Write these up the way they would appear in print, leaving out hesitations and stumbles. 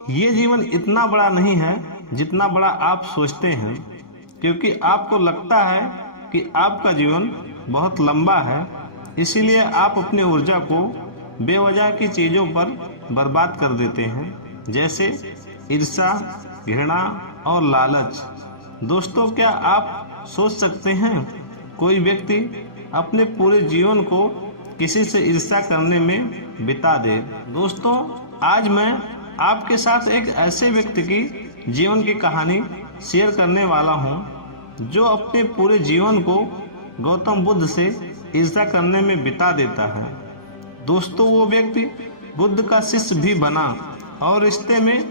ये जीवन इतना बड़ा नहीं है जितना बड़ा आप सोचते हैं, क्योंकि आपको लगता है कि आपका जीवन बहुत लंबा है। इसीलिए आप अपनी ऊर्जा को बेवजह की चीज़ों पर बर्बाद कर देते हैं, जैसे ईर्ष्या, घृणा और लालच। दोस्तों, क्या आप सोच सकते हैं कोई व्यक्ति अपने पूरे जीवन को किसी से ईर्ष्या करने में बिता दे? दोस्तों, आज मैं आपके साथ एक ऐसे व्यक्ति की जीवन की कहानी शेयर करने वाला हूं, जो अपने पूरे जीवन को गौतम बुद्ध से ईर्ष्या करने में बिता देता है। दोस्तों, वो व्यक्ति बुद्ध का शिष्य भी बना और रिश्ते में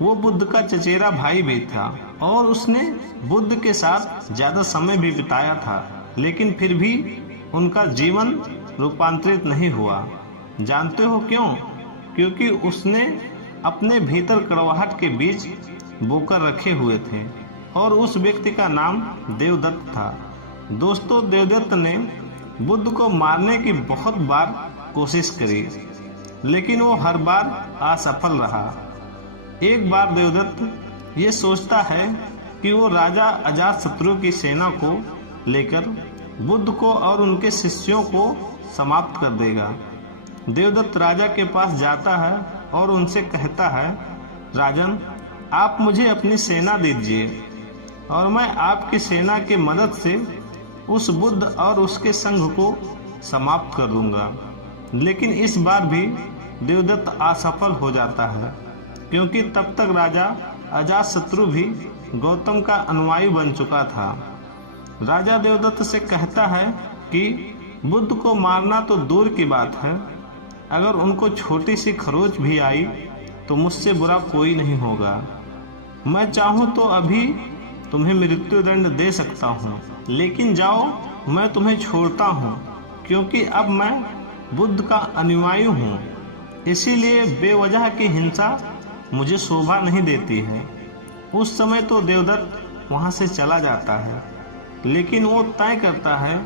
वो बुद्ध का चचेरा भाई भी था, और उसने बुद्ध के साथ ज्यादा समय भी बिताया था, लेकिन फिर भी उनका जीवन रूपांतरित नहीं हुआ। जानते हो क्यों? क्योंकि उसने अपने भीतर कड़वाहट के बीज बोकर रखे हुए थे, और उस व्यक्ति का नाम देवदत्त था। दोस्तों, देवदत्त ने बुद्ध को मारने की बहुत बार कोशिश करी, लेकिन वो हर बार असफल रहा। एक बार देवदत्त ये सोचता है कि वो राजा अजातशत्रु की सेना को लेकर बुद्ध को और उनके शिष्यों को समाप्त कर देगा। देवदत्त राजा के पास जाता है और उनसे कहता है, राजन, आप मुझे अपनी सेना दीजिए और मैं आपकी सेना की मदद से उस बुद्ध और उसके संघ को समाप्त कर दूंगा। लेकिन इस बार भी देवदत्त असफल हो जाता है, क्योंकि तब तक राजा अजातशत्रु भी गौतम का अनुयायी बन चुका था। राजा देवदत्त से कहता है कि बुद्ध को मारना तो दूर की बात है, अगर उनको छोटी सी खरोच भी आई तो मुझसे बुरा कोई नहीं होगा। मैं चाहूँ तो अभी तुम्हें मृत्युदंड दे सकता हूँ, लेकिन जाओ, मैं तुम्हें छोड़ता हूँ, क्योंकि अब मैं बुद्ध का अनुयायी हूँ। इसीलिए बेवजह की हिंसा मुझे शोभा नहीं देती है। उस समय तो देवदत्त वहाँ से चला जाता है, लेकिन वो तय करता है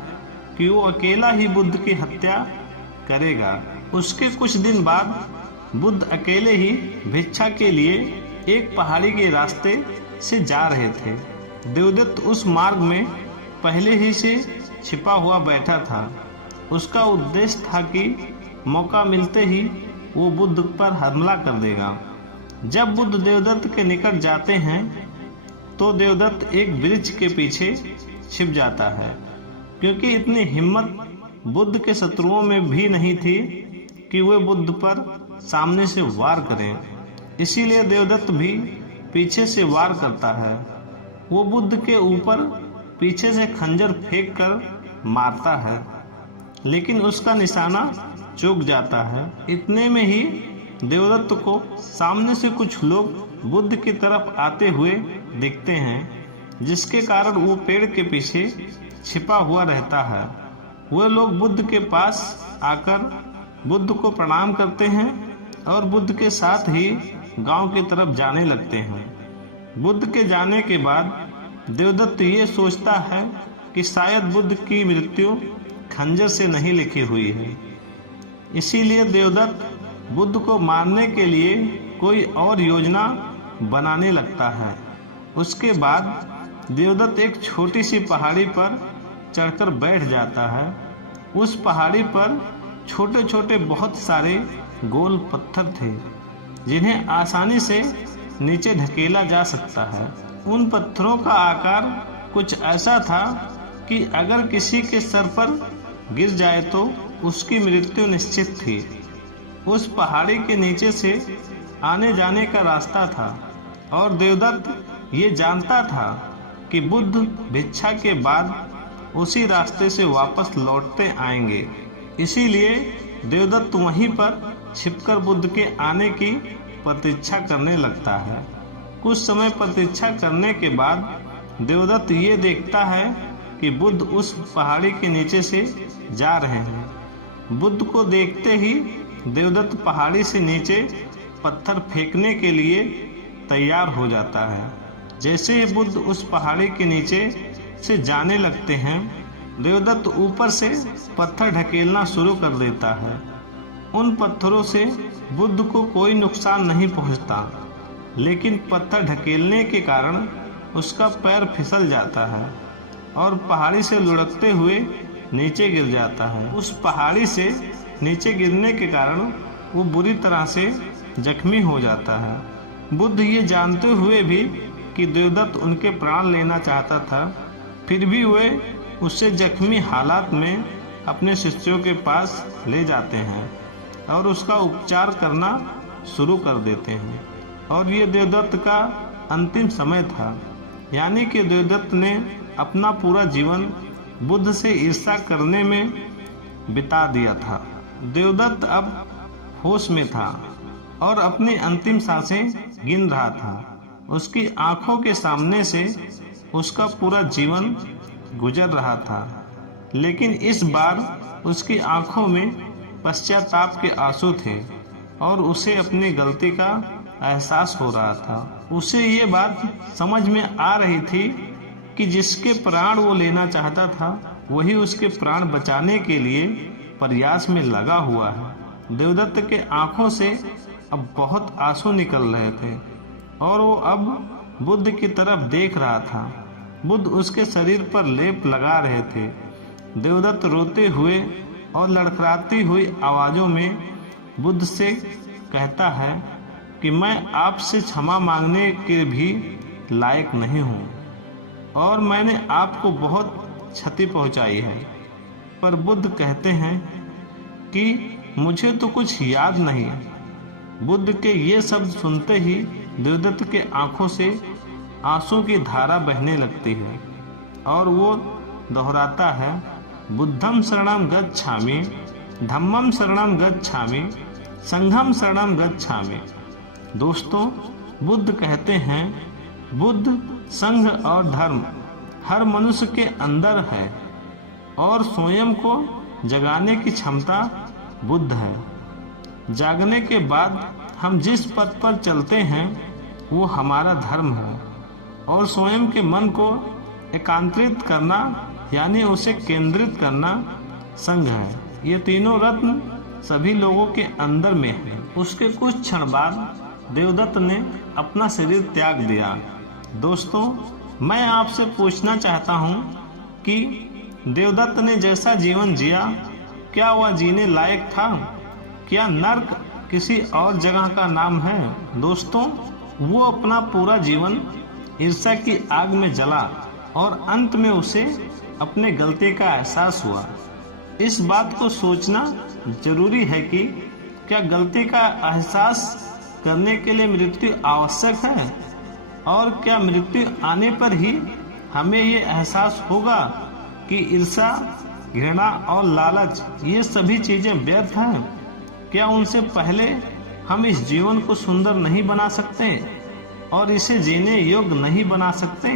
कि वो अकेला ही बुद्ध की हत्या करेगा। उसके कुछ दिन बाद बुद्ध अकेले ही भिक्षा के लिए एक पहाड़ी के रास्ते से जा रहे थे। देवदत्त उस मार्ग में पहले ही से छिपा हुआ बैठा था। उसका उद्देश्य था कि मौका मिलते ही वो बुद्ध पर हमला कर देगा। जब बुद्ध देवदत्त के निकट जाते हैं तो देवदत्त एक वृक्ष के पीछे छिप जाता है, क्योंकि इतनी हिम्मत बुद्ध के शत्रुओं में भी नहीं थी कि वे बुद्ध पर सामने से वार करें। इसीलिए देवदत्त भी पीछे से वार करता है। वो बुद्ध के ऊपर पीछे से खंजर फेंक कर मारता है, लेकिन उसका निशाना चूक जाता है। इतने में ही देवदत्त को सामने से कुछ लोग बुद्ध की तरफ आते हुए दिखते हैं, जिसके कारण वो पेड़ के पीछे छिपा हुआ रहता है। वे लोग बुद्ध के पास आकर बुद्ध को प्रणाम करते हैं और बुद्ध के साथ ही गांव की तरफ जाने लगते हैं। बुद्ध के जाने के बाद देवदत्त ये सोचता है कि शायद बुद्ध की मृत्यु खंजर से नहीं लिखी हुई है। इसीलिए देवदत्त बुद्ध को मारने के लिए कोई और योजना बनाने लगता है। उसके बाद देवदत्त एक छोटी सी पहाड़ी पर चढ़कर बैठ जाता है। उस पहाड़ी पर छोटे छोटे बहुत सारे गोल पत्थर थे, जिन्हें आसानी से नीचे धकेला जा सकता है। उन पत्थरों का आकार कुछ ऐसा था कि अगर किसी के सर पर गिर जाए तो उसकी मृत्यु निश्चित थी। उस पहाड़ी के नीचे से आने जाने का रास्ता था, और देवदत्त ये जानता था कि बुद्ध भिक्षा के बाद उसी रास्ते से वापस लौटते आएंगे। इसीलिए देवदत्त वहीं पर छिपकर बुद्ध के आने की प्रतीक्षा करने लगता है। कुछ समय प्रतीक्षा करने के बाद देवदत्त ये देखता है कि बुद्ध उस पहाड़ी के नीचे से जा रहे हैं। बुद्ध को देखते ही देवदत्त पहाड़ी से नीचे पत्थर फेंकने के लिए तैयार हो जाता है। जैसे ही बुद्ध उस पहाड़ी के नीचे से जाने लगते हैं, देवदत्त ऊपर से पत्थर ढकेलना शुरू कर देता है। उन पत्थरों से बुद्ध को कोई नुकसान नहीं पहुंचता, लेकिन पत्थर ढकेलने के कारण उसका पैर फिसल जाता है और पहाड़ी से लुढ़कते हुए नीचे गिर जाता है। उस पहाड़ी से नीचे गिरने के कारण वो बुरी तरह से जख्मी हो जाता है। बुद्ध ये जानते हुए भी कि देवदत्त उनके प्राण लेना चाहता था, फिर भी वे उससे जख्मी हालात में अपने शिष्यों के पास ले जाते हैं और उसका उपचार करना शुरू कर देते हैं। और ये देवदत्त का अंतिम समय था, यानी कि देवदत्त ने अपना पूरा जीवन बुद्ध से ईर्ष्या करने में बिता दिया था। देवदत्त अब होश में था और अपनी अंतिम सांसें गिन रहा था। उसकी आंखों के सामने से उसका पूरा जीवन गुजर रहा था, लेकिन इस बार उसकी आंखों में पश्चाताप के आंसू थे और उसे अपनी गलती का एहसास हो रहा था। उसे ये बात समझ में आ रही थी कि जिसके प्राण वो लेना चाहता था वही उसके प्राण बचाने के लिए प्रयास में लगा हुआ है। देवदत्त के आंखों से अब बहुत आंसू निकल रहे थे और वो अब बुद्ध की तरफ देख रहा था। बुद्ध उसके शरीर पर लेप लगा रहे थे। देवदत्त रोते हुए और लड़खड़ाती हुई आवाजों में बुद्ध से कहता है कि मैं आपसे क्षमा मांगने के भी लायक नहीं हूँ और मैंने आपको बहुत क्षति पहुँचाई है। पर बुद्ध कहते हैं कि मुझे तो कुछ याद नहीं। बुद्ध के ये शब्द सुनते ही देवदत्त के आंखों से आंसू की धारा बहने लगती है और वो दोहराता है, बुद्धम शरणं गच्छामि, धम्मम शरणं गच्छामि, संघम शरणं गच्छामि। दोस्तों, बुद्ध कहते हैं बुद्ध, संघ और धर्म हर मनुष्य के अंदर है और स्वयं को जगाने की क्षमता बुद्ध है। जागने के बाद हम जिस पथ पर चलते हैं वो हमारा धर्म है और स्वयं के मन को एकांतरित करना यानी उसे केंद्रित करना संघ है। ये तीनों रत्न सभी लोगों के अंदर में है। उसके कुछ क्षण बाद देवदत्त ने अपना शरीर त्याग दिया। दोस्तों, मैं आपसे पूछना चाहता हूँ कि देवदत्त ने जैसा जीवन जिया क्या वह जीने लायक था? क्या नर्क किसी और जगह का नाम है? दोस्तों, वो अपना पूरा जीवन ईर्ष्या की आग में जला और अंत में उसे अपने गलती का एहसास हुआ। इस बात को सोचना जरूरी है कि क्या गलती का एहसास करने के लिए मृत्यु आवश्यक है और क्या मृत्यु आने पर ही हमें ये एहसास होगा कि ईर्ष्या, घृणा और लालच ये सभी चीजें व्यर्थ हैं? क्या उनसे पहले हम इस जीवन को सुंदर नहीं बना सकते और इसे जीने योग्य नहीं बना सकते?